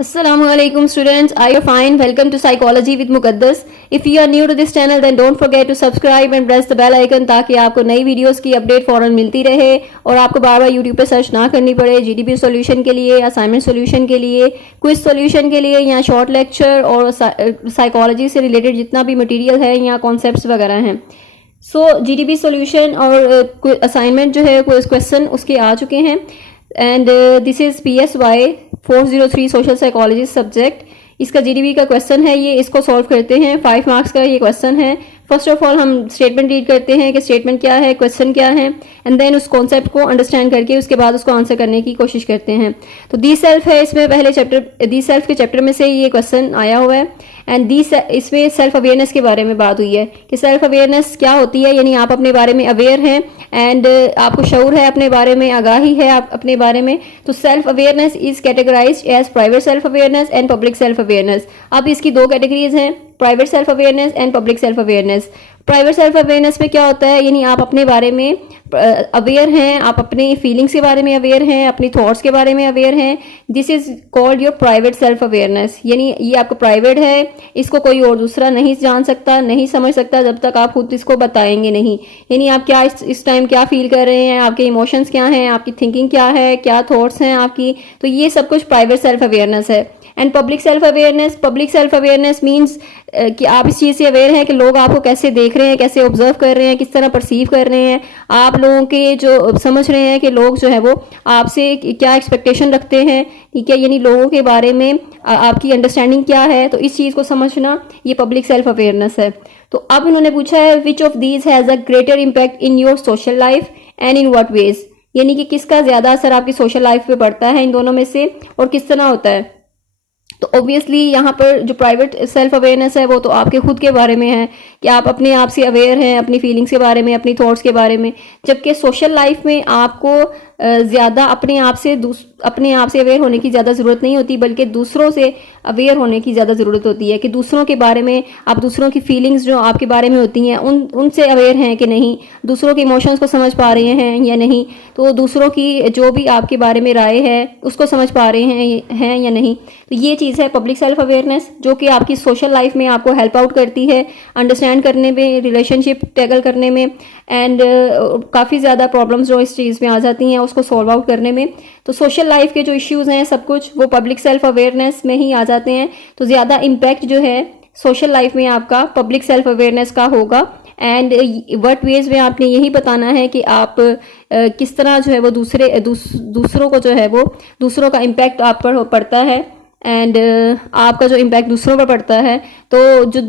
Assalamualaikum students, are you fine? Welcome to Psychology with Muqaddas. If you are new to this channel then don't forget to subscribe and press the bell icon ताकि आपको नई videos की update फौरन मिलती रहे और आपको बार बार YouTube पे सर्च ना करनी पड़े जीडीपी सॉल्यूशन के लिए, असाइनमेंट सॉल्यूशन के लिए, क्विज सॉल्यूशन के लिए या शॉर्ट लेक्चर और साइकोलॉजी से रिलेटेड जितना भी मटीरियल है या कॉन्सेप्ट्स वगैरह हैं। सो जीडीपी सॉल्यूशन और असाइनमेंट जो है क्वेश्चन उसके आ चुके हैं and this is PSY 403 social psychology subject. इसका जीडीपी का क्वेश्चन है, ये इसको सॉल्व करते हैं। 5 मार्क्स का ये क्वेश्चन है। फर्स्ट ऑफ ऑल हम स्टेटमेंट रीड करते हैं कि स्टेटमेंट क्या है, क्वेश्चन क्या है, एंड देन उस कॉन्सेप्ट को अंडरस्टैंड करके उसके बाद उसको आंसर करने की कोशिश करते हैं। तो दी सेल्फ है, इसमें पहले चैप्टर दी सेल्फ के चैप्टर में से ये क्वेश्चन आया हुआ है एंड इसमें सेल्फ अवेयरनेस के बारे में बात हुई है कि सेल्फ अवेयरनेस क्या होती है, यानी आप अपने बारे में अवेयर हैं एंड आपको शऊर है अपने बारे में, आगाही है आप अपने बारे में। तो self awareness is categorized as private self awareness and public self awareness. अब इसकी दो कैटेगरीज हैं, private self awareness and public self awareness. Private self awareness में क्या होता है, यानी आप अपने बारे में अवेयर हैं, आप अपनी फीलिंग्स के बारे में अवेयर हैं, अपनी थॉट्स के बारे में अवेयर हैं। This is called your private self awareness, यानी ये आपका प्राइवेट है, इसको कोई और दूसरा नहीं जान सकता, नहीं समझ सकता जब तक आप खुद इसको बताएंगे नहीं। यानी आप क्या इस टाइम क्या फील कर रहे हैं, आपके इमोशंस क्या हैं, आपकी थिंकिंग क्या है, क्या थॉट्स हैं आपकी, तो ये सब कुछ प्राइवेट सेल्फ अवेयरनेस है। And public self awareness means कि आप इस चीज़ से अवेयर हैं कि लोग आपको कैसे देख रहे हैं, कैसे ऑब्जर्व कर रहे हैं, किस तरह परसीव कर रहे हैं, आप लोगों के जो समझ रहे हैं कि लोग जो है वो आपसे क्या एक्सपेक्टेशन रखते हैं, ठीक है, यानी लोगों के बारे में आपकी अंडरस्टैंडिंग क्या है, तो इस चीज़ को समझना ये पब्लिक सेल्फ अवेयरनेस है। तो अब उन्होंने पूछा है which of these has a greater impact in your social life and in what ways, यानी कि किसका ज़्यादा असर आपकी सोशल लाइफ पे पड़ता है इन दोनों में से और किस तरह होता है। तो ऑब्वियसली यहाँ पर जो प्राइवेट सेल्फ अवेयरनेस है वो तो आपके खुद के बारे में है कि आप अपने आप से अवेयर हैं, अपनी फीलिंग्स के बारे में, अपनी थॉट्स के बारे में, जबकि सोशल लाइफ में आपको ज़्यादा अपने आप से अवेयर होने की ज़्यादा ज़रूरत नहीं होती, बल्कि दूसरों से अवेयर होने की ज़्यादा ज़रूरत होती है कि दूसरों के बारे में आप दूसरों की फीलिंग्स जो आपके बारे में होती हैं उनसे अवेयर हैं कि नहीं, दूसरों के इमोशंस को समझ पा रहे हैं या नहीं, तो दूसरों की जो भी आपके बारे में राय है उसको समझ पा रहे हैं या नहीं। तो ये चीज़ है पब्लिक सेल्फ अवेयरनेस, जो कि आपकी सोशल लाइफ में आपको हेल्प आउट करती है अंडरस्टैंड करने में, रिलेशनशिप टैकल करने में एंड काफ़ी ज़्यादा प्रॉब्लम्स जो इस चीज़ में आ जाती हैं उसको सॉल्व आउट करने में। तो सोशल लाइफ के जो इश्यूज़ हैं सब कुछ वो पब्लिक सेल्फ अवेयरनेस में ही आ जाते हैं। तो ज़्यादा इम्पैक्ट जो है सोशल लाइफ में आपका पब्लिक सेल्फ अवेयरनेस का होगा एंड व्हाट वेज में आपने यही बताना है कि आप किस तरह जो है वो दूसरों को जो है वो दूसरों का इम्पैक्ट आप पर पड़ता है एंड आपका जो इम्पैक्ट दूसरों पर पड़ता है, तो जो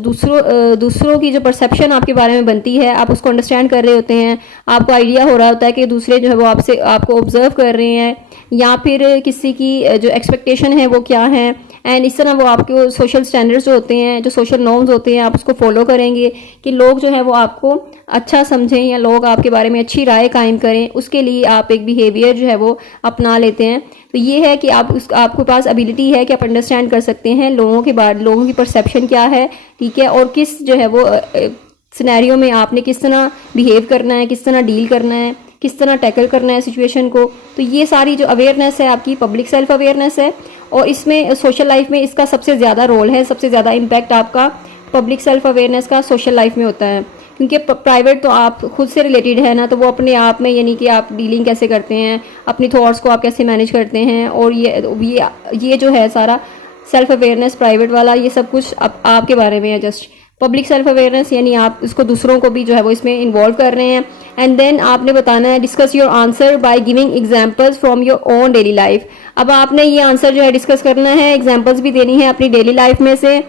दूसरों की जो परसेप्शन आपके बारे में बनती है आप उसको अंडरस्टैंड कर रहे होते हैं, आपको आइडिया हो रहा होता है कि दूसरे जो है वो आपको ऑब्जर्व कर रहे हैं या फिर किसी की जो एक्सपेक्टेशन है वो क्या है एंड इस तरह वो आपके सोशल स्टैंडर्ड्स जो होते हैं, जो सोशल नॉर्म्स होते हैं, आप उसको फॉलो करेंगे कि लोग जो है वो आपको अच्छा समझें या लोग आपके बारे में अच्छी राय कायम करें, उसके लिए आप एक बिहेवियर जो है वो अपना लेते हैं। तो ये है कि आपके पास एबिलिटी है कि आप अंडरस्टैंड कर सकते हैं लोगों की परसेप्शन क्या है, ठीक है, और किस जो है वो सिनेरियो में आपने किस तरह बिहेव करना है, किस तरह डील करना है, किस तरह टैकल करना है सिचुएशन को। तो ये सारी जो अवेयरनेस है आपकी पब्लिक सेल्फ अवेयरनेस है और इसमें सोशल लाइफ में इसका सबसे ज़्यादा रोल है, सबसे ज़्यादा इम्पैक्ट आपका पब्लिक सेल्फ अवेयरनेस का सोशल लाइफ में होता है, क्योंकि प्राइवेट तो आप खुद से रिलेटेड है ना, तो वो अपने आप में, यानी कि आप डीलिंग कैसे करते हैं, अपनी थॉट्स को आप कैसे मैनेज करते हैं, और ये जो है सारा सेल्फ अवेयरनेस प्राइवेट वाला ये सब कुछ आपके बारे में है। जस्ट पब्लिक सेल्फ अवेयरनेस यानी आप इसको दूसरों को भी जो है वो इसमें इन्वॉल्व कर रहे हैं एंड देन आपने बताना है discuss your answer by giving examples from your own daily life. अब आपने ये आंसर जो है डिस्कस करना है, एग्जांपल्स भी देनी है अपनी डेली लाइफ में से,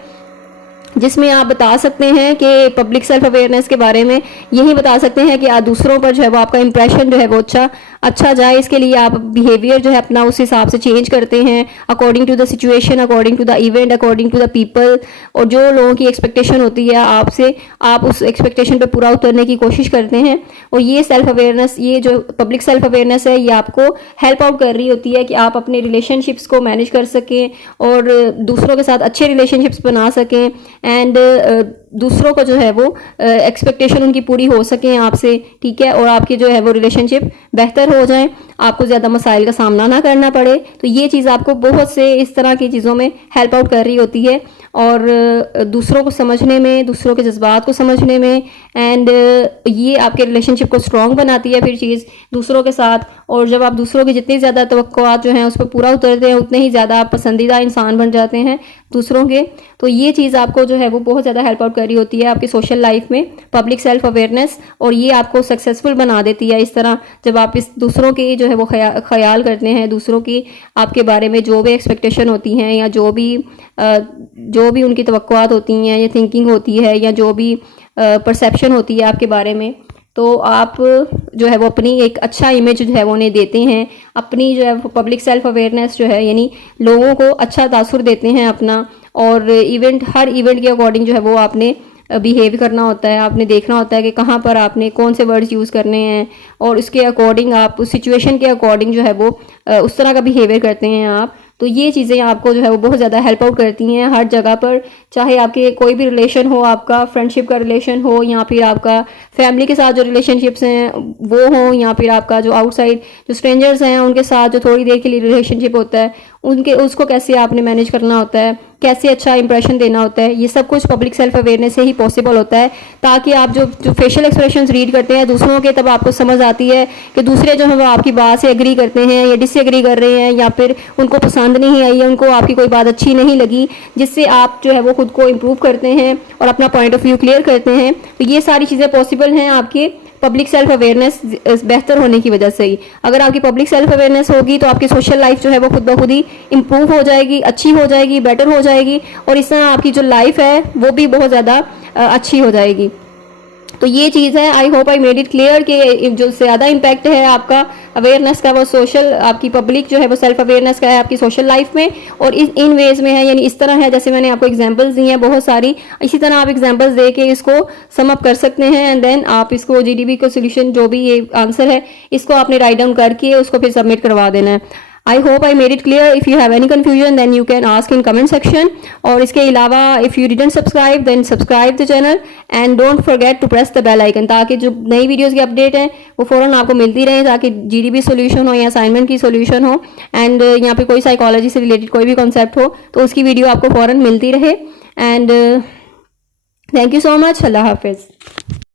जिसमें आप बता सकते हैं कि पब्लिक सेल्फ अवेयरनेस के बारे में यही बता सकते हैं कि आप दूसरों पर जो है वो आपका इंप्रेशन जो है वो अच्छा जाए, इसके लिए आप बिहेवियर जो है अपना उस हिसाब से चेंज करते हैं according to the situation, according to the event, according to the people, और जो लोगों की एक्सपेक्टेशन होती है आपसे आप उस एक्सपेक्टेशन पे पूरा उतरने की कोशिश करते हैं। और ये सेल्फ अवेयरनेस, ये जो पब्लिक सेल्फ अवेयरनेस है ये आपको हेल्प आउट कर रही होती है कि आप अपने रिलेशनशिप्स को मैनेज कर सकें और दूसरों के साथ अच्छे रिलेशनशिप्स बना सकें एंड दूसरों को जो है वो एक्सपेक्टेशन उनकी पूरी हो सके आपसे, ठीक है, और आपकी जो है वो रिलेशनशिप बेहतर हो जाए, आपको ज़्यादा मसाइल का सामना ना करना पड़े। तो ये चीज़ आपको बहुत से इस तरह की चीज़ों में हेल्प आउट कर रही होती है, और दूसरों को समझने में, दूसरों के जज्बात को समझने में, एंड ये आपके रिलेशनशिप को स्ट्रॉन्ग बनाती है फिर चीज़ दूसरों के साथ। और जब आप दूसरों की जितनी ज़्यादा तवक्कुआत जो हैं उस पर पूरा उतरते हैं, उतने ही ज़्यादा आप पसंदीदा इंसान बन जाते हैं दूसरों के। तो ये चीज़ आपको जो है वो बहुत ज़्यादा हेल्प आउट कर रही होती है आपकी सोशल लाइफ में, पब्लिक सेल्फ अवेयरनेस, और ये आपको सक्सेसफुल बना देती है इस तरह जब आप इस दूसरों के जो है वो ख्याल करते हैं, दूसरों की आपके बारे में जो भी एक्सपेक्टेशन होती हैं या जो भी उनकी तवक्कुआत होती हैं या थिंकिंग होती है या जो भी परसेप्शन होती है आपके बारे में, तो आप जो है वो अपनी एक अच्छा इमेज जो है वो उन्हें देते हैं, अपनी जो है पब्लिक सेल्फ अवेयरनेस जो है यानी लोगों को अच्छा तासुर देते हैं अपना। और हर इवेंट के अकॉर्डिंग जो है वो आपने बिहेव करना होता है, आपने देखना होता है कि कहाँ पर आपने कौन से वर्ड्स यूज़ करने हैं, और उसके अकॉर्डिंग आप उस सिचुएशन के अकॉर्डिंग जो है वो उस तरह का बिहेवियर करते हैं आप। तो ये चीज़ें आपको जो है वो बहुत ज़्यादा हेल्प आउट करती हैं हर जगह पर, चाहे आपके कोई भी रिलेशन हो, आपका फ्रेंडशिप का रिलेशन हो, या फिर आपका फैमिली के साथ जो रिलेशनशिप्स हैं वो हों, या फिर आपका जो आउटसाइड जो स्ट्रेंजर्स हैं उनके साथ जो थोड़ी देर के लिए रिलेशनशिप होता है, उसको कैसे आपने मैनेज करना होता है, कैसे अच्छा इंप्रेशन देना होता है, ये सब कुछ पब्लिक सेल्फ अवेयरनेस से ही पॉसिबल होता है। ताकि आप जो फेशियल एक्सप्रेशंस रीड करते हैं दूसरों के, तब आपको समझ आती है कि दूसरे जो है वो आपकी बात से एग्री करते हैं या डिसएग्री कर रहे हैं, या फिर उनको पसंद नहीं आई है, उनको आपकी कोई बात अच्छी नहीं लगी, जिससे आप जो है वो खुद को इम्प्रूव करते हैं और अपना पॉइंट ऑफ व्यू क्लियर करते हैं। तो ये सारी चीज़ें पॉसिबल हैं आपके पब्लिक सेल्फ अवेयरनेस बेहतर होने की वजह से ही। अगर आपकी पब्लिक सेल्फ अवेयरनेस होगी तो आपकी सोशल लाइफ जो है वो खुद ब खुद ही इंप्रूव हो जाएगी, अच्छी हो जाएगी, बेटर हो जाएगी, और इस तरह आपकी जो लाइफ है वो भी बहुत ज़्यादा अच्छी हो जाएगी। तो ये चीज़ है, I hope I made it clear कि जो ज़्यादा इम्पैक्ट है आपका अवेयरनेस का वो सोशल, आपकी पब्लिक जो है वो सेल्फ अवेयरनेस का है आपकी सोशल लाइफ में, और इन वेज में है, यानी इस तरह है जैसे मैंने आपको एग्जांपल्स दी हैं बहुत सारी, इसी तरह आप एग्जांपल्स दे के इसको सम अप कर सकते हैं, एंड देन आप इसको जीडीपी को सोल्यूशन जो भी ये आंसर है इसको आपने राइट डाउन करके उसको फिर सबमिट करवा देना है। I hope I made it clear. If you have any confusion then you can ask in comment section. और इसके अलावा if you didn't subscribe then subscribe the channel and don't forget to press the bell icon, ताकि जो नई videos की update हैं वो फ़ौरन आपको मिलती रहे, ताकि जीडीपी सॉल्यूशन हो या असाइनमेंट की सॉल्यूशन हो, एंड यहाँ पे कोई साइकोलॉजी से रिलेटेड कोई भी कॉन्सेप्ट हो तो उसकी वीडियो आपको फ़ौरन मिलती रहे। And thank you so much. अल्लाह हाफिज़।